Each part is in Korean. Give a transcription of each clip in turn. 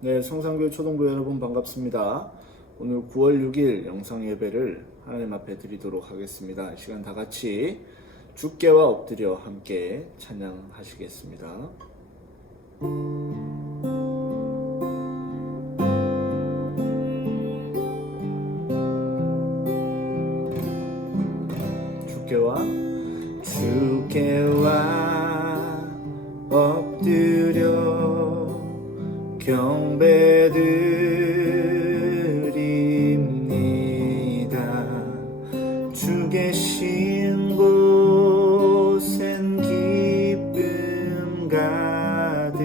네, 성산교회 초등부 여러분 반갑습니다. 오늘 9월 6일 영상 예배를 하나님 앞에 드리도록 하겠습니다. 이 시간 다 같이 주께와 엎드려 함께 찬양하시겠습니다. 주께와 엎드려 경배드립니다. 주 계신 곳엔 기쁨 가득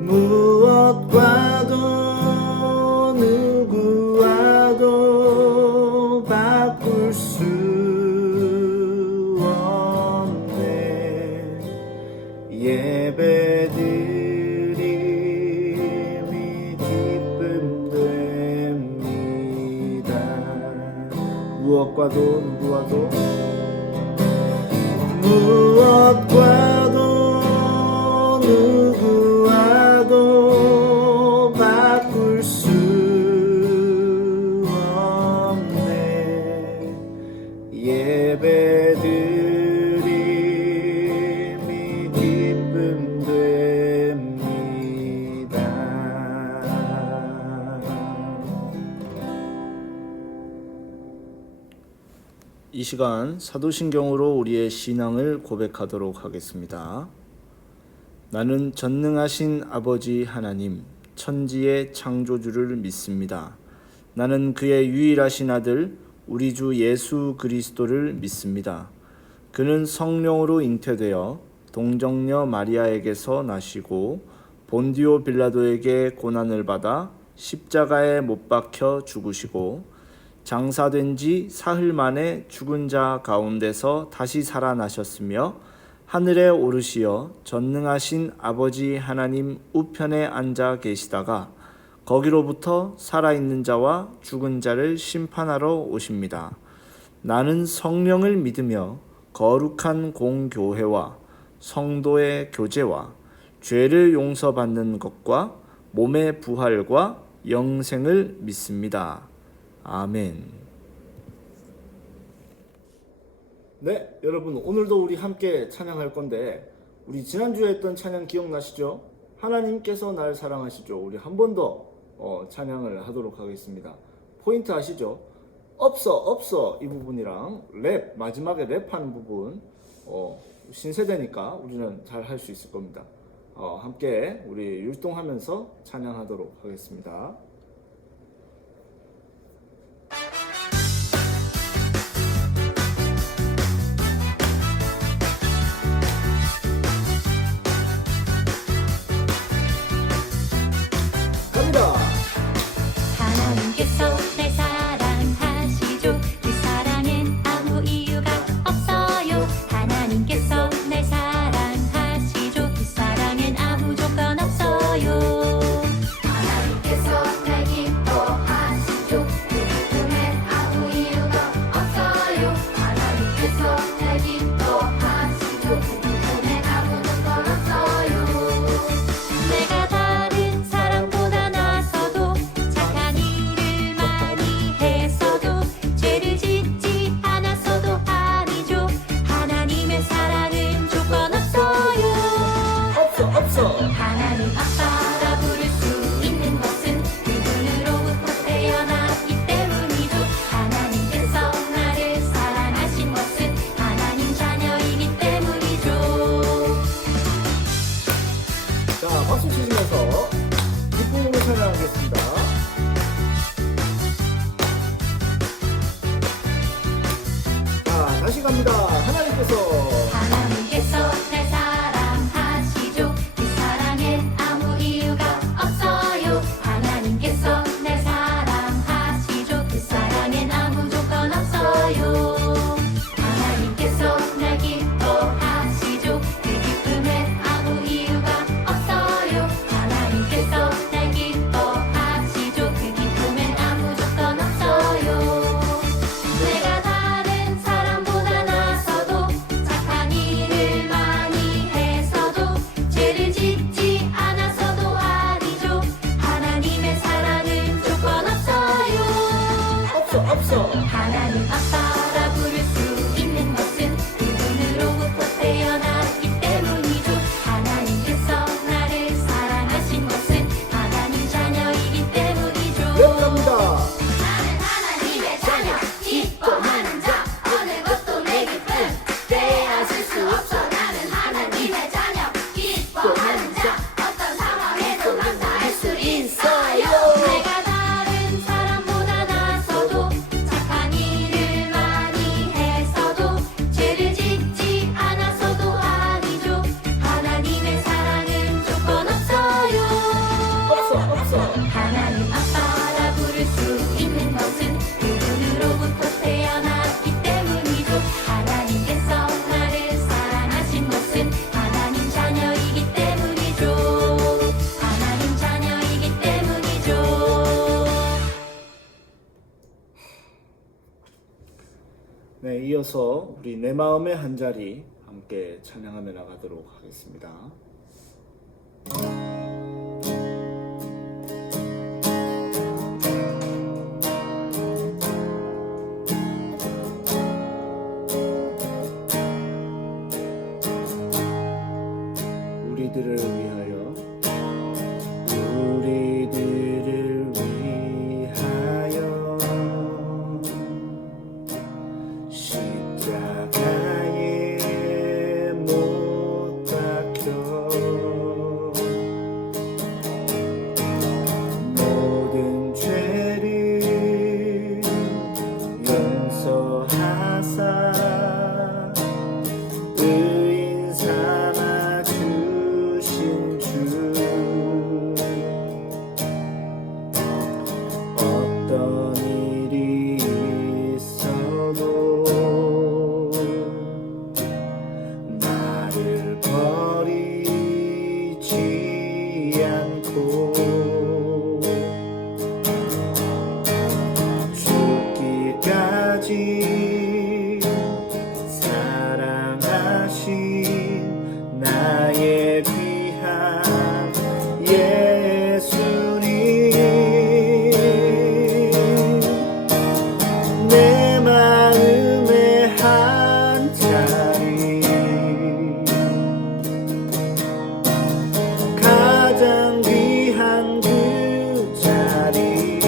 무엇과도 누구와도 바꿀 수 예배드림이 기쁨됩니다. 무엇과도 누구와도 바꿀 수 없네. 예배드림이 기쁨됩니다. 이 시간 사도신경으로 우리의 신앙을 고백하도록 하겠습니다. 나는 전능하신 아버지 하나님, 천지의 창조주를 믿습니다. 나는 그의 유일하신 아들 우리 주 예수 그리스도를 믿습니다. 그는 성령으로 잉태되어 동정녀 마리아에게서 나시고 본디오 빌라도에게 고난을 받아 십자가에 못 박혀 죽으시고 장사된 지 사흘 만에 죽은 자 가운데서 다시 살아나셨으며 하늘에 오르시어 전능하신 아버지 하나님 우편에 앉아 계시다가 거기로부터 살아있는 자와 죽은 자를 심판하러 오십니다. 나는 성령을 믿으며 거룩한 공교회와 성도의 교제와 죄를 용서받는 것과 몸의 부활과 영생을 믿습니다. 아멘. 네, 여러분 오늘도 우리 함께 찬양할 건데 우리 지난주에 했던 찬양 기억나시죠? 하나님께서 날 사랑하시죠. 우리 한 번 더 찬양을 하도록 하겠습니다. 포인트 아시죠? 없어 이 부분이랑 랩 마지막에 랩하는 부분 신세대니까 우리는 잘 할 수 있을 겁니다. 함께 우리 율동하면서 찬양하도록 하겠습니다. 하나님께서 날 사랑하시죠. 그 사랑엔 아무 이유가 없어요. 하나님께서 날 사랑하시죠. 그 사랑엔 아무 조건 없어요. 하나님께서 날 기뻐하시죠. 그 기쁨엔 아무 이유가 없어요. 하나님께서 날 기뻐하시죠. 그 기쁨엔 아무 조건 없어요. 내가 다른 사람보다 나서도 착한 일을 많이 했어도 죄를 짓지 않았어도 아니죠. 하나님의 사랑은 조건 없어요. 없어 하나님 아빠라 부를 수 있는 것은 그분으로부터 태어났기 때문이죠. 하나님께서 나를 사랑하신 것은 하나님 자녀이기 때문이죠. 자, 박수 치시면서 기쁨으로 찬양하겠습니다. 자, 다시 갑니다. 하나님께서 날 사랑하시죠. 그 사랑엔 아무 이유가 없어요. 하나님께서 날 사랑하시죠. 그 사랑엔 아무 조건 없어요. 하나님께서 날 기뻐하시죠. 그 기쁨엔 아무 이유가 없어요. 하나님께서 날 기뻐하시죠. 그 기쁨엔 아무 조건 없어요. 없어. 하나님 아빠라 부를 수 있는 것은 그분으로부터 태어났기 때문이죠. 하나님께서 나를 사랑하신 것은 하나님 자녀이기 때문이죠. 랩합니다. 나는 하나님의 자녀, 기뻐하는 자, 어느 것도 내 기쁨 빼앗을 수 없어. 나는 하나님의 자녀, 기뻐하는 자, 어떤 상황에도 난 다 할 수 있어요. 내가 다른 사람보다 나서도 착한 일을 많이 했어도 죄를 짓지 않아서도 아니죠. 하나님의 사랑은 조건 없어요. 없어. 하나님 아빠라 부를 수 있는 것은 그분으로부터 태어났기 때문이죠. 하나님께서 나를 사랑하신 것은 하나님 자녀이기 때문이죠. 하나님 자녀이기 때문이죠. 네, 이어서 우리 내 마음의 한 자리 함께 찬양하며 나가도록 하겠습니다. 우리들을 위하여 십자가에 못 박혀 모든 죄를 용서하사 의인 삼아 주신 주 어떤 일이 있어도 나를 버리지 않고 죽기까지 사랑하신 나의 귀한 예수님 내 마음의 한 자리 가장 귀한 그 자리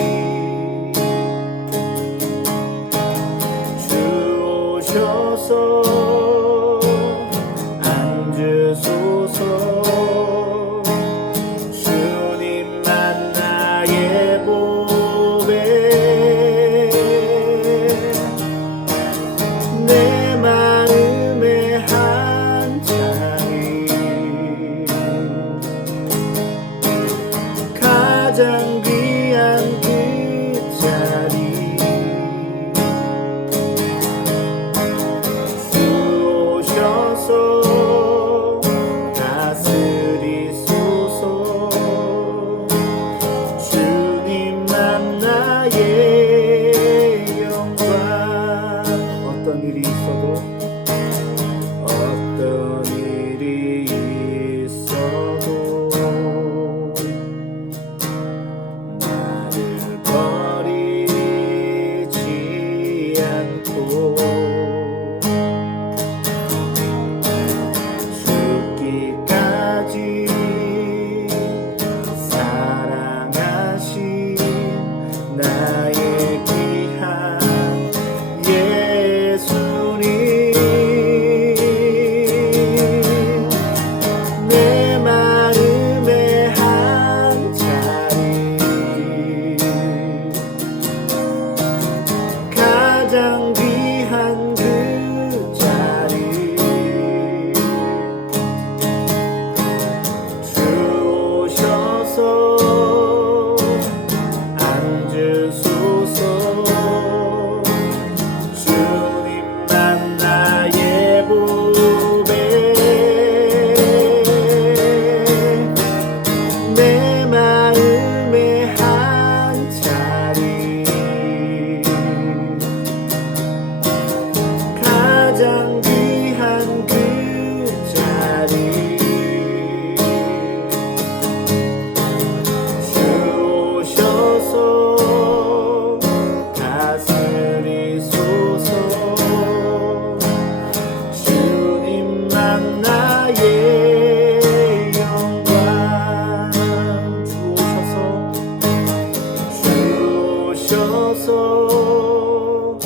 주옵소서.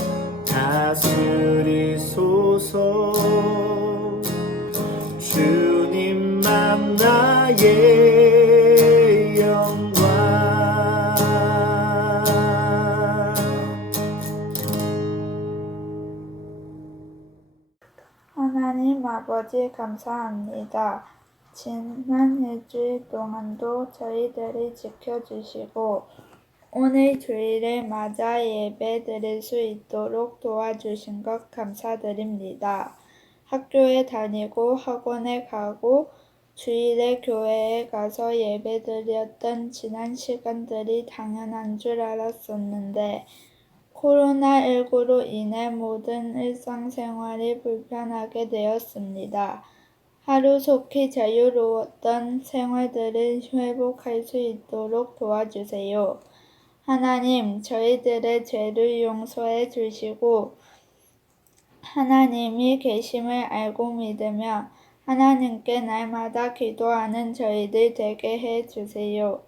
다스리소서. 주님만 나의 영광. 하나님 아버지 감사합니다. 지난 일주일 동안도 저희들을 지켜주시고 오늘 주일을 맞아 예배 드릴 수 있도록 도와주신 것 감사드립니다. 학교에 다니고 학원에 가고 주일에 교회에 가서 예배 드렸던 지난 시간들이 당연한 줄 알았었는데 코로나19로 인해 모든 일상생활이 불편하게 되었습니다. 하루속히 자유로웠던 생활들을 회복할 수 있도록 도와주세요. 하나님, 저희들의 죄를 용서해 주시고 하나님이 계심을 알고 믿으며 하나님께 날마다 기도하는 저희들 되게 해 주세요.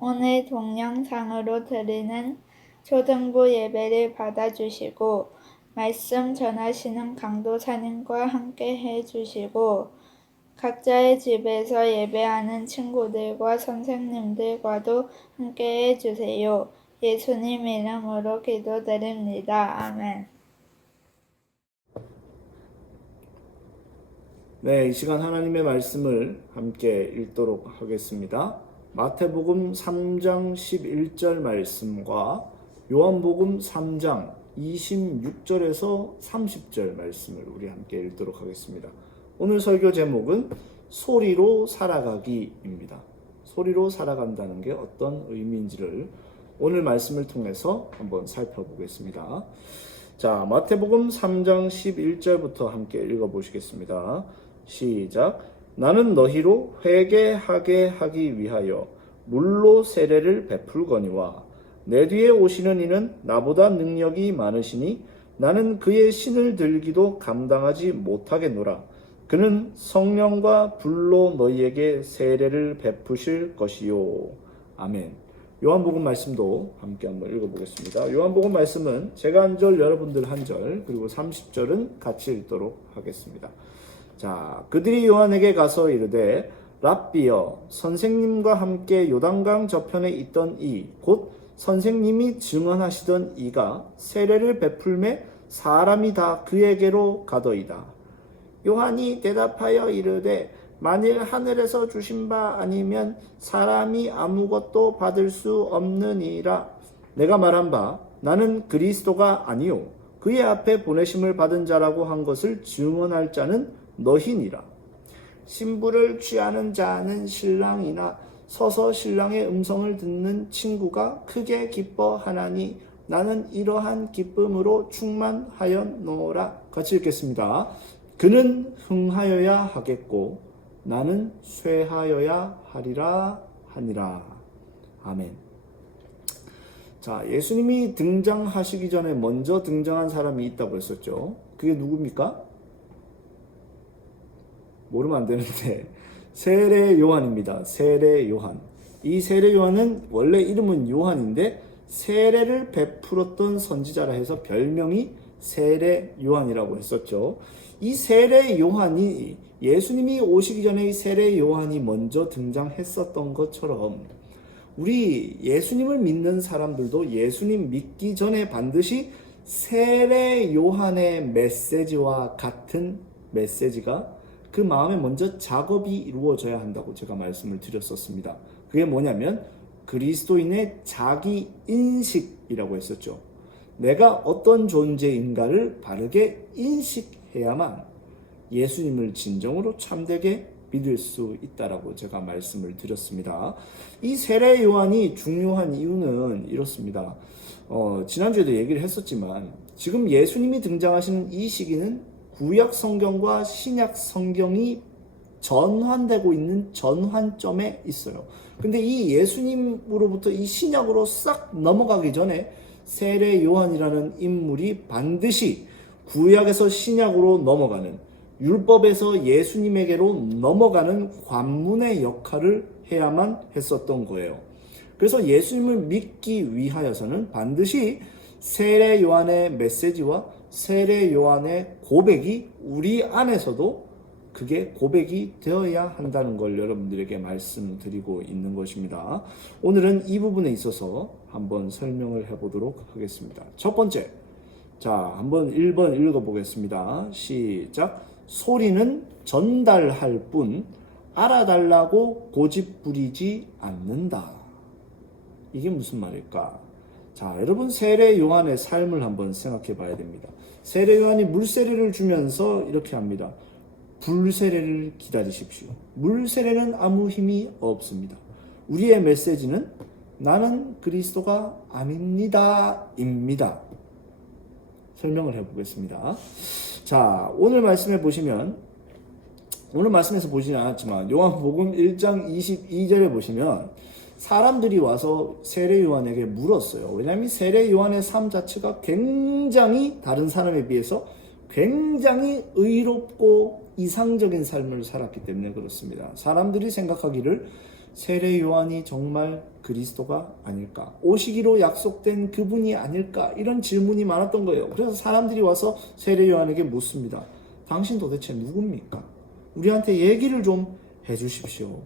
오늘 동영상으로 드리는 초등부 예배를 받아주시고 말씀 전하시는 강도사님과 함께 해주시고 각자의 집에서 예배하는 친구들과 선생님들과도 함께 해주세요. 예수님 이름으로 기도드립니다. 아멘. 네, 이 시간 하나님의 말씀을 함께 읽도록 하겠습니다. 마태복음 3장 11절 말씀과 요한복음 3장 26절에서 30절 말씀을 우리 함께 읽도록 하겠습니다. 오늘 설교 제목은 소리로 살아가기입니다. 소리로 살아간다는 게 어떤 의미인지를 오늘 말씀을 통해서 한번 살펴보겠습니다. 자, 마태복음 3장 11절부터 함께 읽어보시겠습니다. 시작. 나는 너희로 회개하게 하기 위하여 물로 세례를 베풀거니와 내 뒤에 오시는 이는 나보다 능력이 많으시니 나는 그의 신을 들기도 감당하지 못하겠노라. 그는 성령과 불로 너희에게 세례를 베푸실 것이요. 아멘. 요한복음 말씀도 함께 한번 읽어보겠습니다. 요한복음 말씀은 제가 한 절, 여러분들 한 절, 그리고 30절은 같이 읽도록 하겠습니다. 자, 그들이 요한에게 가서 이르되 랍비여, 선생님과 함께 요단강 저편에 있던 이 곧 선생님이 증언하시던 이가 세례를 베풀매 사람이 다 그에게로 가더이다. 요한이 대답하여 이르되 만일 하늘에서 주신 바 아니면 사람이 아무것도 받을 수 없느니라. 내가 말한 바 나는 그리스도가 아니요 그의 앞에 보내심을 받은 자라고 한 것을 증언할 자는 너희니라. 신부를 취하는 자는 신랑이나 서서 신랑의 음성을 듣는 친구가 크게 기뻐하나니 나는 이러한 기쁨으로 충만하였노라. 같이 읽겠습니다. 그는 흥하여야 하겠고 나는 쇠하여야 하리라 하니라. 아멘. 자, 예수님이 등장하시기 전에 먼저 등장한 사람이 있다고 했었죠. 그게 누굽니까? 모르면 안 되는데 세례 요한입니다. 세례 요한. 이 세례 요한은 원래 이름은 요한인데 세례를 베풀었던 선지자라 해서 별명이 세례 요한이라고 했었죠. 이 세례 요한이 예수님이 오시기 전에 이 세례 요한이 먼저 등장했었던 것처럼 우리 예수님을 믿는 사람들도 예수님 믿기 전에 반드시 세례 요한의 메시지와 같은 메시지가 그 마음에 먼저 작업이 이루어져야 한다고 제가 말씀을 드렸었습니다. 그게 뭐냐면 그리스도인의 자기 인식이라고 했었죠. 내가 어떤 존재인가를 바르게 인식해야만 예수님을 진정으로 참되게 믿을 수 있다라고 제가 말씀을 드렸습니다. 이 세례 요한이 중요한 이유는 이렇습니다. 지난주에도 얘기를 했었지만 지금 예수님이 등장하시는 이 시기는 구약 성경과 신약 성경이 전환되고 있는 전환점에 있어요. 근데 이 예수님으로부터 이 신약으로 싹 넘어가기 전에 세례 요한이라는 인물이 반드시 구약에서 신약으로 넘어가는, 율법에서 예수님에게로 넘어가는 관문의 역할을 해야만 했었던 거예요. 그래서 예수님을 믿기 위하여서는 반드시 세례 요한의 메시지와 세례 요한의 고백이 우리 안에서도 그게 고백이 되어야 한다는 걸 여러분들에게 말씀드리고 있는 것입니다. 오늘은 이 부분에 있어서 한번 설명을 해보도록 하겠습니다. 첫 번째, 자, 한번 1번 읽어보겠습니다. 시작. 소리는 전달할 뿐 알아달라고 고집 부리지 않는다. 이게 무슨 말일까? 자, 여러분 세례 요한의 삶을 한번 생각해 봐야 됩니다. 세례 요한이 물세례를 주면서 이렇게 합니다. 불세례를 기다리십시오. 물세례는 아무 힘이 없습니다. 우리의 메시지는 나는 그리스도가 아닙니다. 입니다. 설명을 해보겠습니다. 자, 오늘 말씀에 보시면, 오늘 말씀에서 보지는 않았지만 요한복음 1장 22절에 보시면 사람들이 와서 세례 요한에게 물었어요. 왜냐하면 세례 요한의 삶 자체가 굉장히 다른 사람에 비해서 굉장히 의롭고 이상적인 삶을 살았기 때문에 그렇습니다. 사람들이 생각하기를 세례 요한이 정말 그리스도가 아닐까? 오시기로 약속된 그분이 아닐까? 이런 질문이 많았던 거예요. 그래서 사람들이 와서 세례 요한에게 묻습니다. 당신 도대체 누굽니까? 우리한테 얘기를 좀 해주십시오.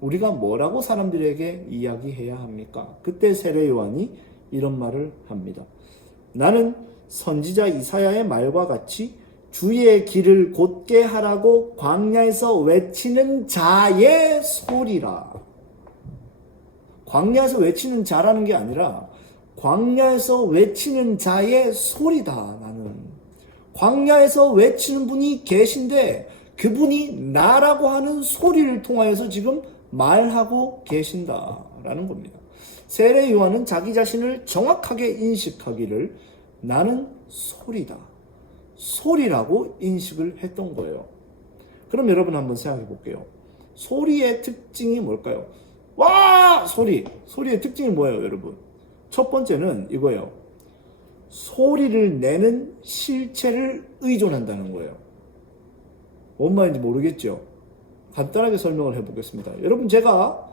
우리가 뭐라고 사람들에게 이야기해야 합니까? 그때 세례 요한이 이런 말을 합니다. 나는 선지자 이사야의 말과 같이 주의 길을 곧게 하라고 광야에서 외치는 자의 소리라. 광야에서 외치는 자라는 게 아니라 광야에서 외치는 자의 소리다. 나는 광야에서 외치는 분이 계신데 그분이 나라고 하는 소리를 통하여서 지금 말하고 계신다라는 겁니다. 세례 요한은 자기 자신을 정확하게 인식하기를 나는 소리다. 소리라고 인식을 했던 거예요. 그럼 여러분 한번 생각해 볼게요. 소리의 특징이 뭘까요? 와! 소리! 소리의 특징이 뭐예요, 여러분? 첫 번째는 이거예요. 소리를 내는 실체를 의존한다는 거예요. 뭔 말인지 모르겠죠? 간단하게 설명을 해보겠습니다. 여러분, 제가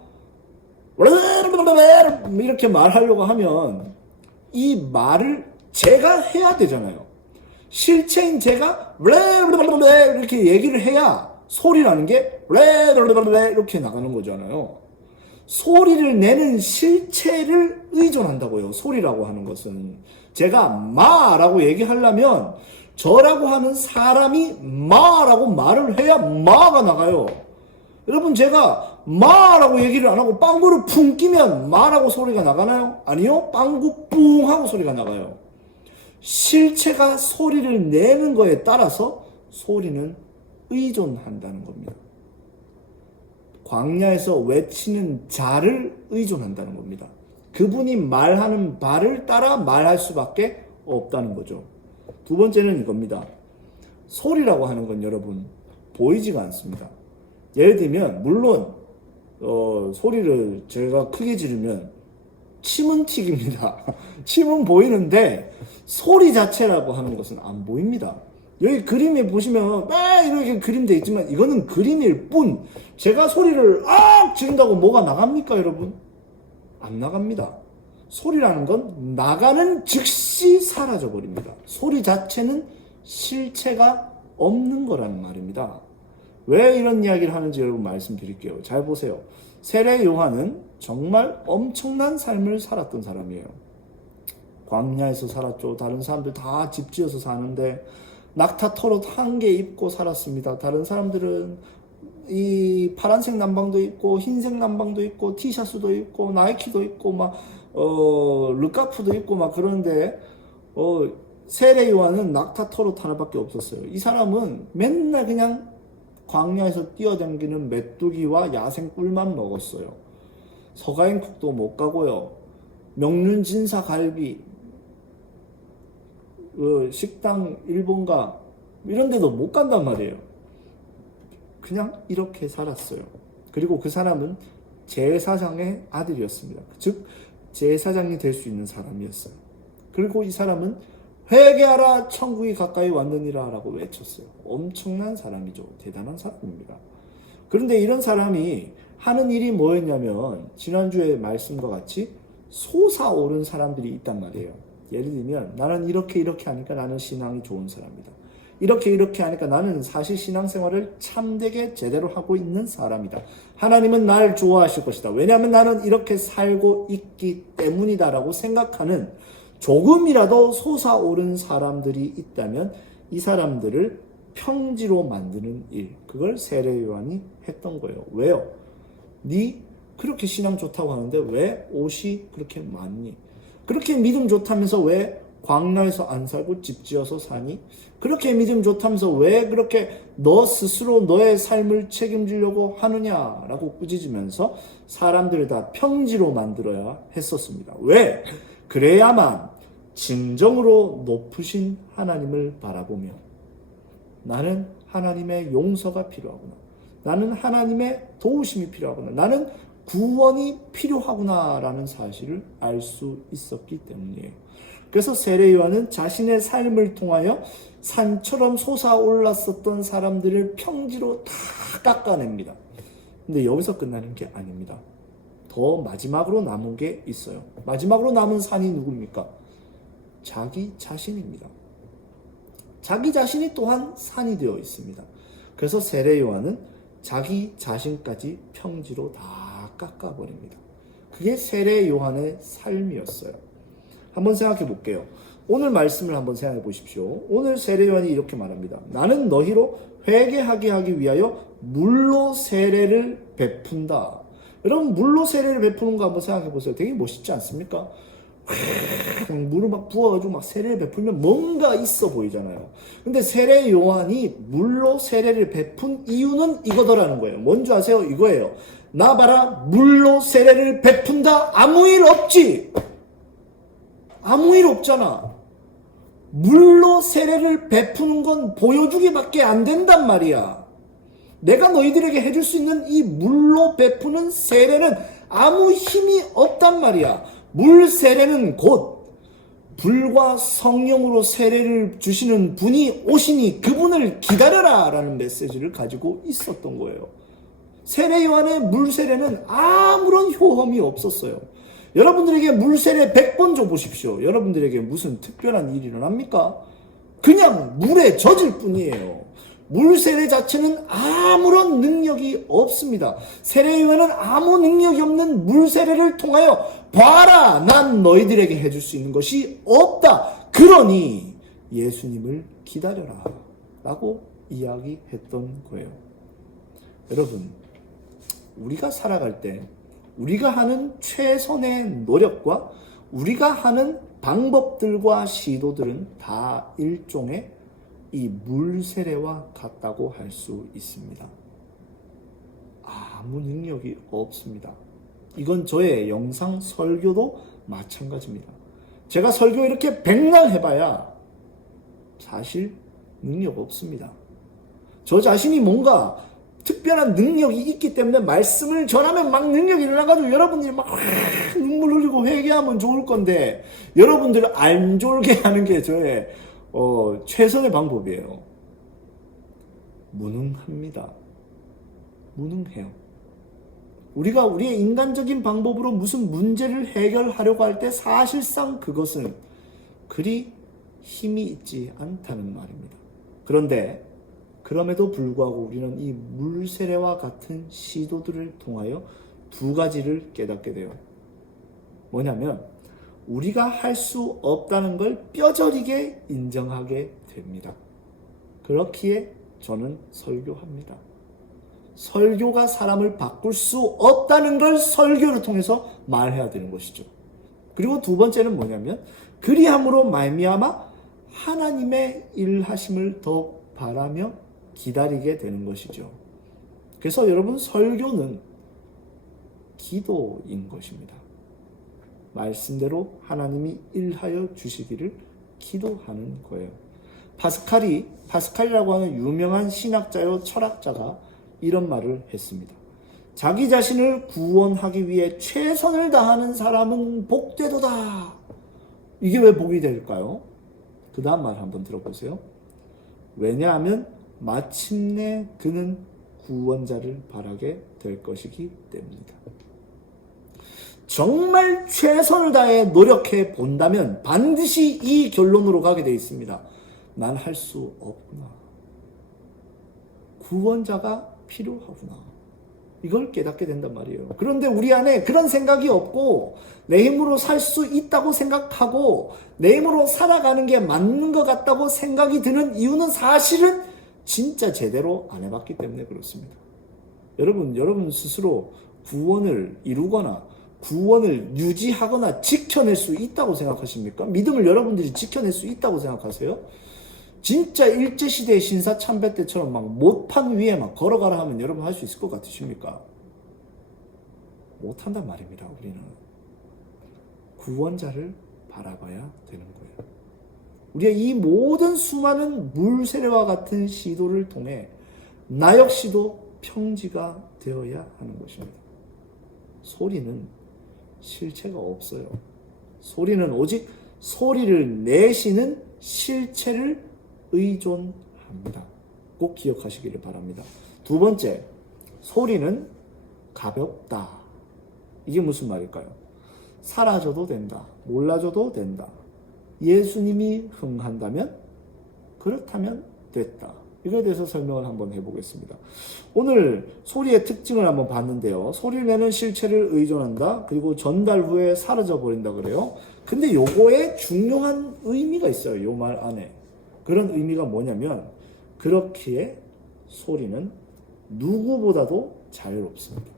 이렇게 말하려고 하면 이 말을 제가 해야 되잖아요. 실체인 제가 이렇게 얘기를 해야 소리라는 게 이렇게 나가는 거잖아요. 소리를 내는 실체를 의존한다고요. 소리라고 하는 것은 제가 마라고 얘기하려면 저라고 하는 사람이 마라고 말을 해야 마가 나가요. 여러분, 제가 마라고 얘기를 안 하고 빵구를 쿵 끼면 마라고 소리가 나가나요? 아니요. 빵구 뿡 하고 소리가 나가요. 실체가 소리를 내는 거에 따라서 소리는 의존한다는 겁니다. 광야에서 외치는 자를 의존한다는 겁니다. 그분이 말하는 바를 따라 말할 수밖에 없다는 거죠. 두 번째는 이겁니다. 소리라고 하는 건 여러분 보이지가 않습니다. 예를 들면 물론 소리를 제가 크게 지르면 침은 튀깁니다. 침은 보이는데 소리 자체라고 하는 것은 안 보입니다. 여기 그림에 보시면 이렇게 그림되어 있지만 이거는 그림일 뿐 제가 소리를 지른다고 뭐가 나갑니까, 여러분? 안 나갑니다. 소리라는 건 나가는 즉시 사라져 버립니다. 소리 자체는 실체가 없는 거라는 말입니다. 왜 이런 이야기를 하는지 여러분 말씀드릴게요. 잘 보세요. 세례 요한은 정말 엄청난 삶을 살았던 사람이에요. 광야에서 살았죠. 다른 사람들 다 집 지어서 사는데 낙타 털옷 한 개 입고 살았습니다. 다른 사람들은 이 파란색 남방도 있고 흰색 남방도 있고 티셔츠도 있고 나이키도 있고 막 르카프도 있고 막 그런데 세례 요한은 낙타 털옷 하나밖에 없었어요. 이 사람은 맨날 그냥 광야에서 뛰어다니는 메뚜기와 야생 꿀만 먹었어요. 서가인국도 못 가고요. 명륜진사 갈비, 식당 일본가 이런 데도 못 간단 말이에요. 그냥 이렇게 살았어요. 그리고 그 사람은 제사장의 아들이었습니다. 즉 제사장이 될 수 있는 사람이었어요. 그리고 이 사람은 회개하라 천국이 가까이 왔느니라 라고 외쳤어요. 엄청난 사람이죠. 대단한 사람입니다. 그런데 이런 사람이 하는 일이 뭐였냐면 지난주에 말씀과 같이 솟아오른 사람들이 있단 말이에요. 예를 들면 나는 이렇게 하니까 나는 신앙이 좋은 사람이다. 이렇게 하니까 나는 사실 신앙생활을 참되게 제대로 하고 있는 사람이다. 하나님은 날 좋아하실 것이다. 왜냐하면 나는 이렇게 살고 있기 때문이다라고 생각하는 조금이라도 솟아오른 사람들이 있다면 이 사람들을 평지로 만드는 일, 그걸 세례 요한이 했던 거예요. 왜요? 네 그렇게 신앙 좋다고 하는데 왜 옷이 그렇게 많니? 그렇게 믿음 좋다면서 왜 광야에서 안 살고 집 지어서 사니? 그렇게 믿음 좋다면서 왜 그렇게 너 스스로 너의 삶을 책임지려고 하느냐라고 꾸짖으면서 사람들을 다 평지로 만들어야 했었습니다. 왜? 그래야만 진정으로 높으신 하나님을 바라보며 나는 하나님의 용서가 필요하구나. 나는 하나님의 도우심이 필요하구나. 나는 구원이 필요하구나라는 사실을 알 수 있었기 때문이에요. 그래서 세례 요한은 자신의 삶을 통하여 산처럼 솟아올랐었던 사람들을 평지로 다 깎아냅니다. 근데 여기서 끝나는 게 아닙니다. 더 마지막으로 남은 게 있어요. 마지막으로 남은 산이 누굽니까? 자기 자신입니다. 자기 자신이 또한 산이 되어 있습니다. 그래서 세례 요한은 자기 자신까지 평지로 다 깎아버립니다. 그게 세례 요한의 삶이었어요. 한번 생각해 볼게요. 오늘 말씀을 한번 생각해 보십시오. 오늘 세례 요한이 이렇게 말합니다. 나는 너희로 회개하게 하기 위하여 물로 세례를 베푼다. 여러분 물로 세례를 베푸는 거 한번 생각해 보세요. 되게 멋있지 않습니까? 물을 막 부어가지고 막 세례를 베풀면 뭔가 있어 보이잖아요. 근데 세례 요한이 물로 세례를 베푼 이유는 이거더라는 거예요. 뭔지 아세요? 이거예요. 나 봐라, 물로 세례를 베푼다. 아무 일 없지. 아무 일 없잖아. 물로 세례를 베푸는 건 보여주기밖에 안 된단 말이야. 내가 너희들에게 해줄 수 있는 이 물로 베푸는 세례는 아무 힘이 없단 말이야. 물 세례는 곧 불과 성령으로 세례를 주시는 분이 오시니 그분을 기다려라 라는 메시지를 가지고 있었던 거예요. 세례 요한의 물 세례는 아무런 효험이 없었어요. 여러분들에게 물 세례 100번 줘보십시오. 여러분들에게 무슨 특별한 일이 일어납니까? 그냥 물에 젖을 뿐이에요. 물 세례 자체는 아무런 능력이 없습니다. 세례 요한은 아무 능력이 없는 물 세례를 통하여 봐라, 난 너희들에게 해줄 수 있는 것이 없다. 그러니 예수님을 기다려라 라고 이야기했던 거예요. 여러분, 우리가 살아갈 때 우리가 하는 최선의 노력과 우리가 하는 방법들과 시도들은 다 일종의 이 물세례와 같다고 할 수 있습니다. 아무 능력이 없습니다. 이건 저의 영상 설교도 마찬가지입니다. 제가 설교 이렇게 백날 해봐야 사실 능력 없습니다. 저 자신이 뭔가 특별한 능력이 있기 때문에 말씀을 전하면 막 능력이 일어나가지고 여러분들이 막 눈물 흘리고 회개하면 좋을 건데 여러분들을 안 졸게 하는 게 저의 최선의 방법이에요. 무능합니다. 무능해요. 우리가 우리의 인간적인 방법으로 무슨 문제를 해결하려고 할 때 사실상 그것은 그리 힘이 있지 않다는 말입니다. 그런데 그럼에도 불구하고 우리는 이 물세례와 같은 시도들을 통하여 두 가지를 깨닫게 돼요. 뭐냐면 우리가 할 수 없다는 걸 뼈저리게 인정하게 됩니다. 그렇기에 저는 설교합니다. 설교가 사람을 바꿀 수 없다는 걸 설교를 통해서 말해야 되는 것이죠. 그리고 두 번째는 뭐냐면 그리함으로 말미암아 하나님의 일하심을 더 바라며 기다리게 되는 것이죠. 그래서 여러분 설교는 기도인 것입니다. 말씀대로 하나님이 일하여 주시기를 기도하는 거예요. 파스칼이라고 하는 유명한 신학자요 철학자가 이런 말을 했습니다. 자기 자신을 구원하기 위해 최선을 다하는 사람은 복되도다. 이게 왜 복이 될까요? 그 다음 말 한번 들어보세요. 왜냐하면 마침내 그는 구원자를 바라게 될 것이기 때문이다. 정말 최선을 다해 노력해 본다면 반드시 이 결론으로 가게 되어 있습니다. 난 할 수 없구나. 구원자가 필요하구나. 이걸 깨닫게 된단 말이에요. 그런데 우리 안에 그런 생각이 없고 내 힘으로 살 수 있다고 생각하고 내 힘으로 살아가는 게 맞는 것 같다고 생각이 드는 이유는 사실은 진짜 제대로 안 해봤기 때문에 그렇습니다. 여러분 스스로 구원을 이루거나 구원을 유지하거나 지켜낼 수 있다고 생각하십니까? 믿음을 여러분들이 지켜낼 수 있다고 생각하세요? 진짜 일제시대의 신사참배 때처럼 막 못판 위에 막 걸어가라 하면 여러분 할 수 있을 것 같으십니까? 못한단 말입니다. 우리는 구원자를 바라봐야 되는 거예요. 우리가 이 모든 수많은 물세례와 같은 시도를 통해 나 역시도 평지가 되어야 하는 것입니다. 소리는 실체가 없어요. 소리는 오직 소리를 내시는 실체를 의존합니다. 꼭 기억하시기를 바랍니다. 두 번째, 소리는 가볍다. 이게 무슨 말일까요? 사라져도 된다. 몰라져도 된다. 예수님이 흥한다면 그렇다면 됐다. 이거에 대해서 설명을 한번 해보겠습니다. 오늘 소리의 특징을 한번 봤는데요. 소리를 내는 실체를 의존한다. 그리고 전달 후에 사라져 버린다 그래요. 근데 요거에 중요한 의미가 있어요. 요 말 안에. 그런 의미가 뭐냐면 그렇기에 소리는 누구보다도 자유롭습니다.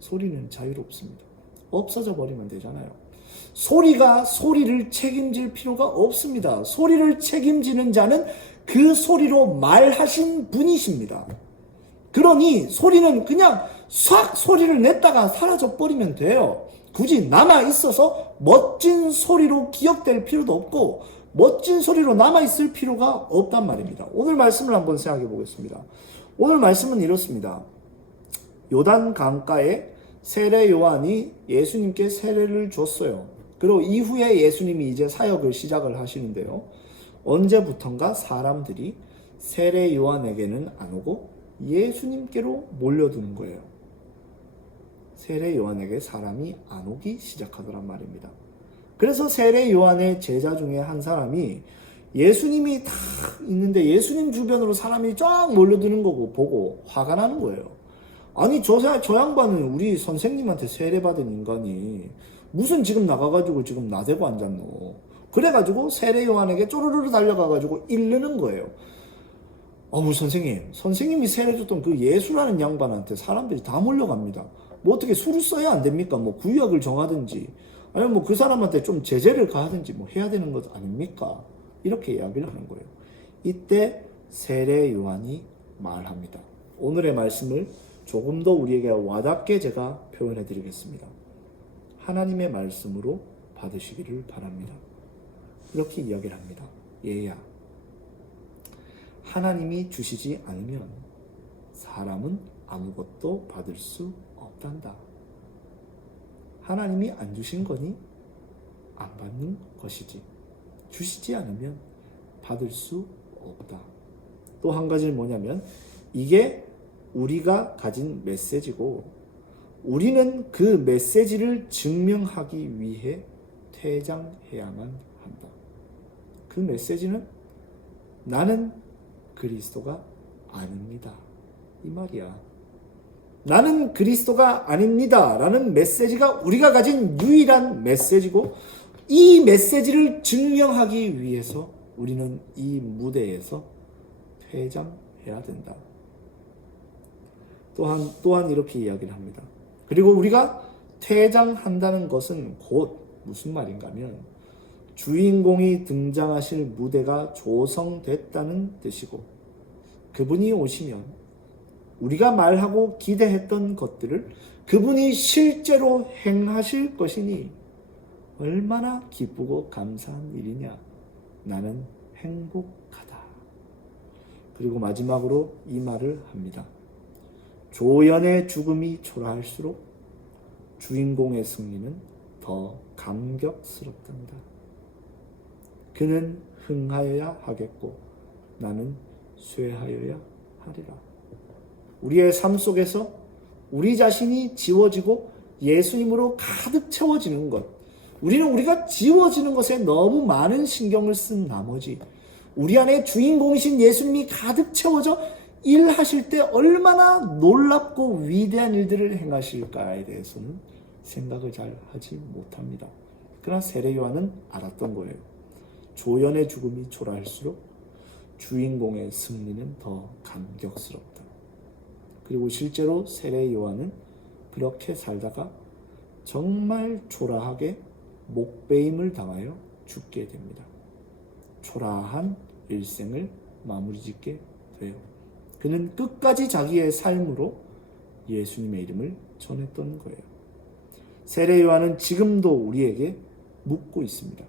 소리는 자유롭습니다. 없어져 버리면 되잖아요. 소리가 소리를 책임질 필요가 없습니다. 소리를 책임지는 자는 그 소리로 말하신 분이십니다. 그러니 소리는 그냥 싹 소리를 냈다가 사라져 버리면 돼요. 굳이 남아 있어서 멋진 소리로 기억될 필요도 없고 멋진 소리로 남아있을 필요가 없단 말입니다. 오늘 말씀을 한번 생각해 보겠습니다. 오늘 말씀은 이렇습니다. 요단 강가에 세례 요한이 예수님께 세례를 줬어요. 그리고 이후에 예수님이 이제 사역을 시작을 하시는데요. 언제부턴가 사람들이 세례 요한에게는 안 오고 예수님께로 몰려드는 거예요. 세례 요한에게 사람이 안 오기 시작하더란 말입니다. 그래서 세례 요한의 제자 중에 한 사람이 예수님이 다 있는데 예수님 주변으로 사람이 쫙 몰려드는 거고 보고 화가 나는 거예요. 아니 저 양반은 우리 선생님한테 세례받은 인간이 무슨 지금 나가가지고 지금 나대고 앉았노. 그래가지고 세례 요한에게 쪼르르 달려가가지고 이르는 거예요. 어머 선생님이 세례 줬던 그 예수라는 양반한테 사람들이 다 몰려갑니다. 뭐 어떻게 수를 써야 안 됩니까? 뭐 구역을 정하든지 아니면 뭐 그 사람한테 좀 제재를 가하든지 뭐 해야 되는 것 아닙니까? 이렇게 이야기를 하는 거예요. 이때 세례 요한이 말합니다. 오늘의 말씀을 조금 더 우리에게 와닿게 제가 표현해 드리겠습니다. 하나님의 말씀으로 받으시기를 바랍니다. 이렇게 이야기를 합니다. 얘야, 하나님이 주시지 않으면 사람은 아무것도 받을 수 없단다. 하나님이 안 주신 거니 안 받는 것이지. 주시지 않으면 받을 수 없다. 또 한 가지는 뭐냐면 이게 우리가 가진 메시지고 우리는 그 메시지를 증명하기 위해 퇴장해야만 한다. 그 메시지는 나는 그리스도가 아닙니다. 이 말이야. 나는 그리스도가 아닙니다. 라는 메시지가 우리가 가진 유일한 메시지고 이 메시지를 증명하기 위해서 우리는 이 무대에서 퇴장해야 된다. 또한 이렇게 이야기를 합니다. 그리고 우리가 퇴장한다는 것은 곧 무슨 말인가 하면 주인공이 등장하실 무대가 조성됐다는 뜻이고 그분이 오시면 우리가 말하고 기대했던 것들을 그분이 실제로 행하실 것이니 얼마나 기쁘고 감사한 일이냐. 나는 행복하다. 그리고 마지막으로 이 말을 합니다. 조연의 죽음이 초라할수록 주인공의 승리는 더 감격스럽단다. 그는 흥하여야 하겠고 나는 쇠하여야 하리라. 우리의 삶 속에서 우리 자신이 지워지고 예수님으로 가득 채워지는 것, 우리는 우리가 지워지는 것에 너무 많은 신경을 쓴 나머지 우리 안에 주인공이신 예수님이 가득 채워져 일하실 때 얼마나 놀랍고 위대한 일들을 행하실까에 대해서는 생각을 잘 하지 못합니다. 그러나 세례 요한은 알았던 거예요. 조연의 죽음이 초라할수록 주인공의 승리는 더 감격스럽다. 그리고 실제로 세례 요한은 그렇게 살다가 정말 초라하게 목베임을 당하여 죽게 됩니다. 초라한 일생을 마무리 짓게 돼요. 그는 끝까지 자기의 삶으로 예수님의 이름을 전했던 거예요. 세례 요한은 지금도 우리에게 묻고 있습니다.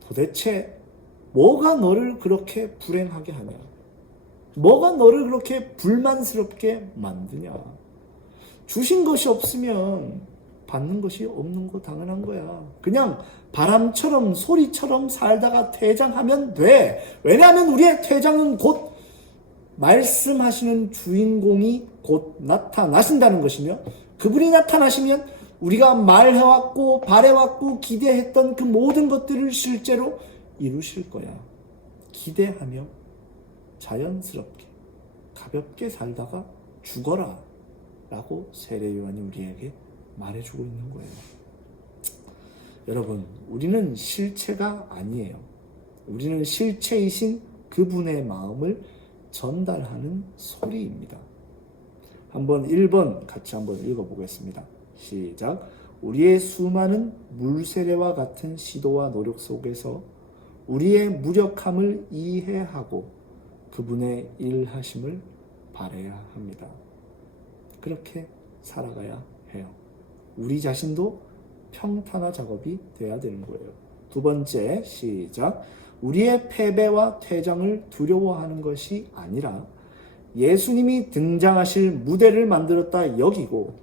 도대체 뭐가 너를 그렇게 불행하게 하냐? 뭐가 너를 그렇게 불만스럽게 만드냐? 주신 것이 없으면 받는 것이 없는 거 당연한 거야. 그냥 바람처럼 소리처럼 살다가 퇴장하면 돼. 왜냐하면 우리의 퇴장은 곧 말씀하시는 주인공이 곧 나타나신다는 것이며, 그분이 나타나시면 우리가 말해왔고 바래왔고 기대했던 그 모든 것들을 실제로 이루실 거야. 기대하며 자연스럽게 가볍게 살다가 죽어라 라고 세례 요한이 우리에게 말해주고 있는 거예요. 여러분, 우리는 실체가 아니에요. 우리는 실체이신 그분의 마음을 전달하는 소리입니다. 한번 1번 같이 한번 읽어보겠습니다. 시작. 우리의 수많은 물세례와 같은 시도와 노력 속에서 우리의 무력함을 이해하고 그분의 일하심을 바라야 합니다. 그렇게 살아가야 해요. 우리 자신도 평탄화 작업이 돼야 되는 거예요. 2번째, 시작. 우리의 패배와 퇴장을 두려워하는 것이 아니라 예수님이 등장하실 무대를 만들었다 여기고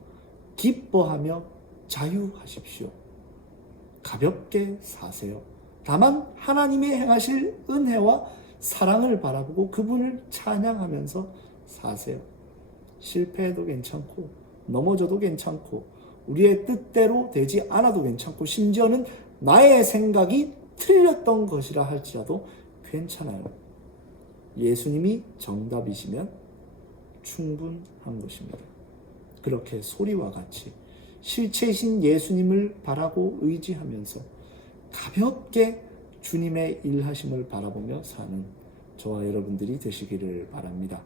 기뻐하며 자유하십시오. 가볍게 사세요. 다만 하나님의 행하실 은혜와 사랑을 바라보고 그분을 찬양하면서 사세요. 실패해도 괜찮고 넘어져도 괜찮고 우리의 뜻대로 되지 않아도 괜찮고 심지어는 나의 생각이 틀렸던 것이라 할지라도 괜찮아요. 예수님이 정답이시면 충분한 것입니다. 그렇게 소리와 같이 실체이신 예수님을 바라고 의지하면서 가볍게 주님의 일하심을 바라보며 사는 저와 여러분들이 되시기를 바랍니다.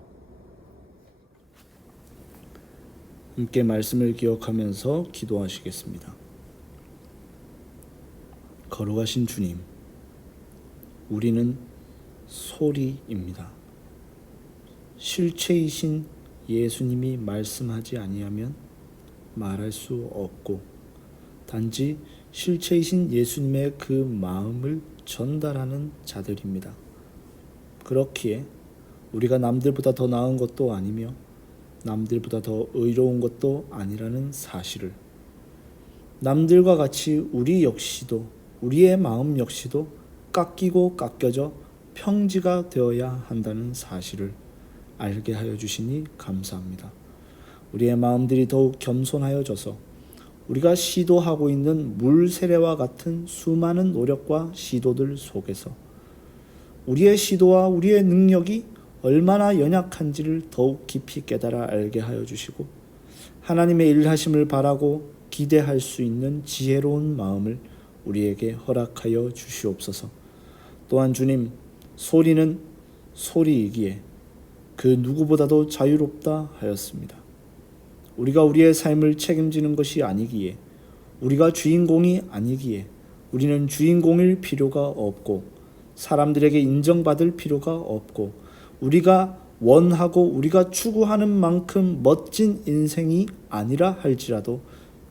함께 말씀을 기억하면서 기도하시겠습니다. 걸어가신 주님, 우리는 소리입니다. 실체이신 예수님이 말씀하지 아니하면 말할 수 없고 단지 실체이신 예수님의 그 마음을 전달하는 자들입니다. 그렇기에 우리가 남들보다 더 나은 것도 아니며 남들보다 더 의로운 것도 아니라는 사실을, 남들과 같이 우리 역시도, 우리의 마음 역시도 깎이고 깎여져 평지가 되어야 한다는 사실을 알게 하여 주시니 감사합니다. 우리의 마음들이 더욱 겸손하여져서 우리가 시도하고 있는 물세례와 같은 수많은 노력과 시도들 속에서 우리의 시도와 우리의 능력이 얼마나 연약한지를 더욱 깊이 깨달아 알게 하여 주시고 하나님의 일하심을 바라고 기대할 수 있는 지혜로운 마음을 우리에게 허락하여 주시옵소서. 또한 주님, 소리는 소리이기에 그 누구보다도 자유롭다 하였습니다. 우리가 우리의 삶을 책임지는 것이 아니기에, 우리가 주인공이 아니기에 우리는 주인공일 필요가 없고 사람들에게 인정받을 필요가 없고 우리가 원하고 우리가 추구하는 만큼 멋진 인생이 아니라 할지라도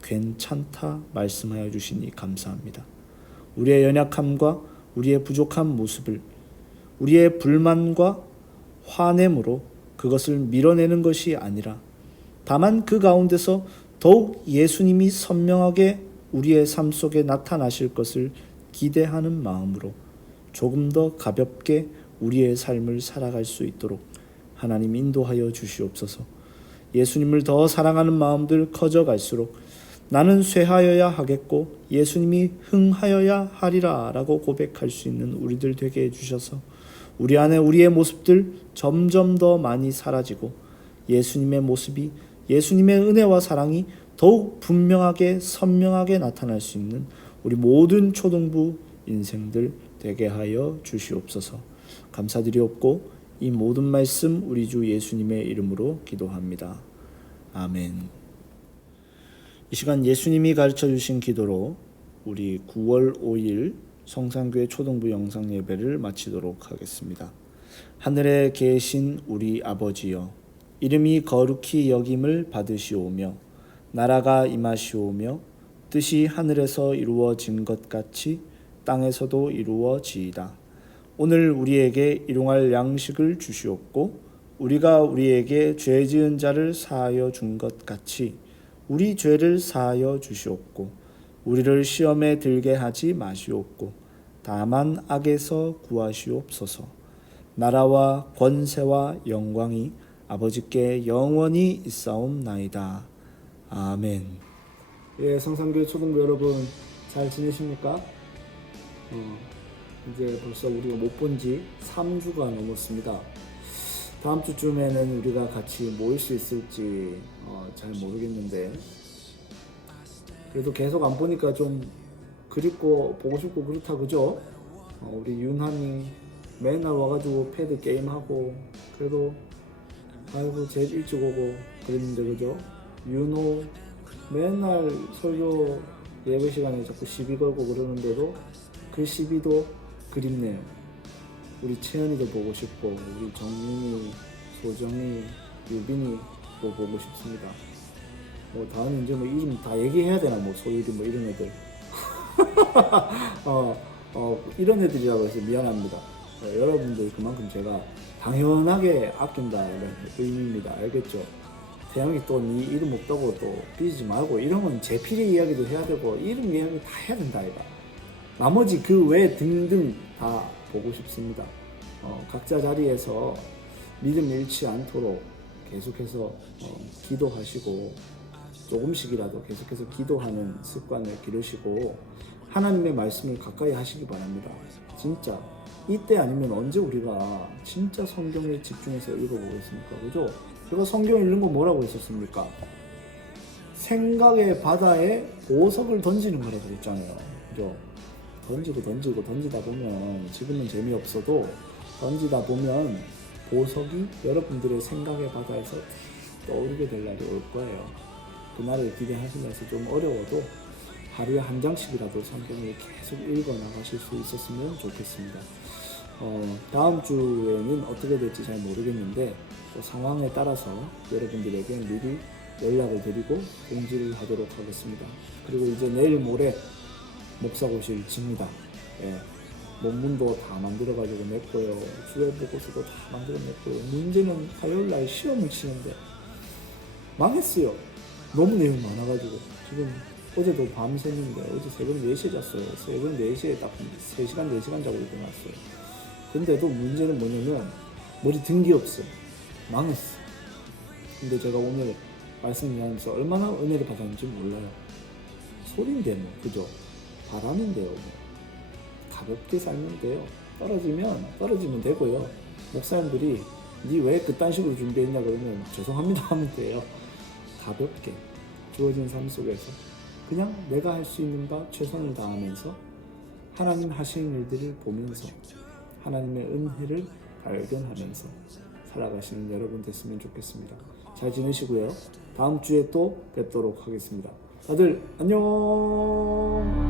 괜찮다 말씀하여 주시니 감사합니다. 우리의 연약함과 우리의 부족한 모습을 우리의 불만과 화냄으로 그것을 밀어내는 것이 아니라 다만 그 가운데서 더욱 예수님이 선명하게 우리의 삶 속에 나타나실 것을 기대하는 마음으로 조금 더 가볍게 우리의 삶을 살아갈 수 있도록 하나님 인도하여 주시옵소서. 예수님을 더 사랑하는 마음들 커져갈수록 나는 쇠하여야 하겠고 예수님이 흥하여야 하리라 라고 고백할 수 있는 우리들 되게 해주셔서 우리 안에 우리의 모습들 점점 더 많이 사라지고 예수님의 모습이, 예수님의 은혜와 사랑이 더욱 분명하게 선명하게 나타날 수 있는 우리 모든 초등부 인생들 되게 하여 주시옵소서. 감사드리옵고 이 모든 말씀 우리 주 예수님의 이름으로 기도합니다. 아멘. 이 시간 예수님이 가르쳐 주신 기도로 우리 9월 5일 성산교회 초등부 영상 예배를 마치도록 하겠습니다. 하늘에 계신 우리 아버지여, 이름이 거룩히 여김을 받으시오며 나라가 임하시오며 뜻이 하늘에서 이루어진 것 같이 땅에서도 이루어지이다. 오늘 우리에게 일용할 양식을 주시옵고 우리가 우리에게 죄 지은 자를 사하여 준 것 같이 우리 죄를 사하여 주시옵고 우리를 시험에 들게 하지 마시옵고 다만 악에서 구하시옵소서. 나라와 권세와 영광이 아버지께 영원히 있사옵나이다. 아멘. 예, 성산교회 초등부 여러분 잘 지내십니까? 이제 벌써 우리가 못 본 지 3주가 넘었습니다. 다음 주쯤에는 우리가 같이 모일 수 있을지 잘 모르겠는데 그래도 계속 안 보니까 좀 그립고 보고 싶고 그렇다 그죠? 우리 윤함이 맨날 와가지고 패드 게임하고 그래도 아이고 제일 일찍 오고 그랬는데 그죠? 윤호 맨날 설교 예배 시간에 자꾸 시비 걸고 그러는데도 그 시비도 그립네요. 우리 채연이도 보고 싶고 우리 정민이, 소정이, 유빈이도 보고 싶습니다. 다음에 이제 이름 다 얘기해야 되나 소율이 이런 애들 이런 애들이라고 해서 미안합니다. 여러분들 그만큼 제가 당연하게 아낀다는 의미입니다. 알겠죠? 태양이 또 네 이름 없다고 또 삐지지 말고 이런 건 제필이 이야기도 해야 되고 이름 이야기 다 해야 된다 이거. 나머지 그 외 등등 다 보고 싶습니다. 각자 자리에서 믿음 잃지 않도록 계속해서 기도하시고 조금씩이라도 계속해서 기도하는 습관을 기르시고 하나님의 말씀을 가까이 하시기 바랍니다. 진짜 이때 아니면 언제 우리가 진짜 성경에 집중해서 읽어보겠습니까? 그죠? 제가 성경 읽는 거 뭐라고 했었습니까? 생각의 바다에 보석을 던지는 거라고 했잖아요. 그죠? 던지다 보면 지금은 재미없어도 던지다 보면 보석이 여러분들의 생각의 바다에서 떠오르게 될 날이 올 거예요. 그날을 기대하시면서 좀 어려워도 하루에 한 장씩이라도 성경을 계속 읽어 나가실 수 있었으면 좋겠습니다. 다음 주에는 어떻게 될지 잘 모르겠는데 또 상황에 따라서 여러분들에게 미리 연락을 드리고 공지를 하도록 하겠습니다. 그리고 이제 내일 모레 목사고실 집니다. 예, 논문도 다 만들어가지고 냈고요. 주요 보고서도 다 만들어 냈고요. 문제는 화요일날 시험을 치는데 망했어요. 너무 내용이 많아가지고 지금 어제도 밤샜는데 어제 새벽 4시에 잤어요. 새벽 4시에 딱 3시간 4시간 자고 일어났어요. 근데도 문제는 뭐냐면 머리 든 게 없어. 망했어. 근데 제가 오늘 말씀하면서 얼마나 은혜를 받았는지 몰라요. 소린데 뭐 그죠? 바람인데요. 가볍게 살면 돼요. 떨어지면 되고요. 목사님들이 니 왜 그딴 식으로 준비했냐 그러면 죄송합니다 하면 돼요. 가볍게 주어진 삶 속에서 그냥 내가 할 수 있는 바 최선을 다하면서 하나님 하시는 일들을 보면서 하나님의 은혜를 발견하면서 살아가시는 여러분 됐으면 좋겠습니다. 잘 지내시고요. 다음 주에 또 뵙도록 하겠습니다. 다들 안녕.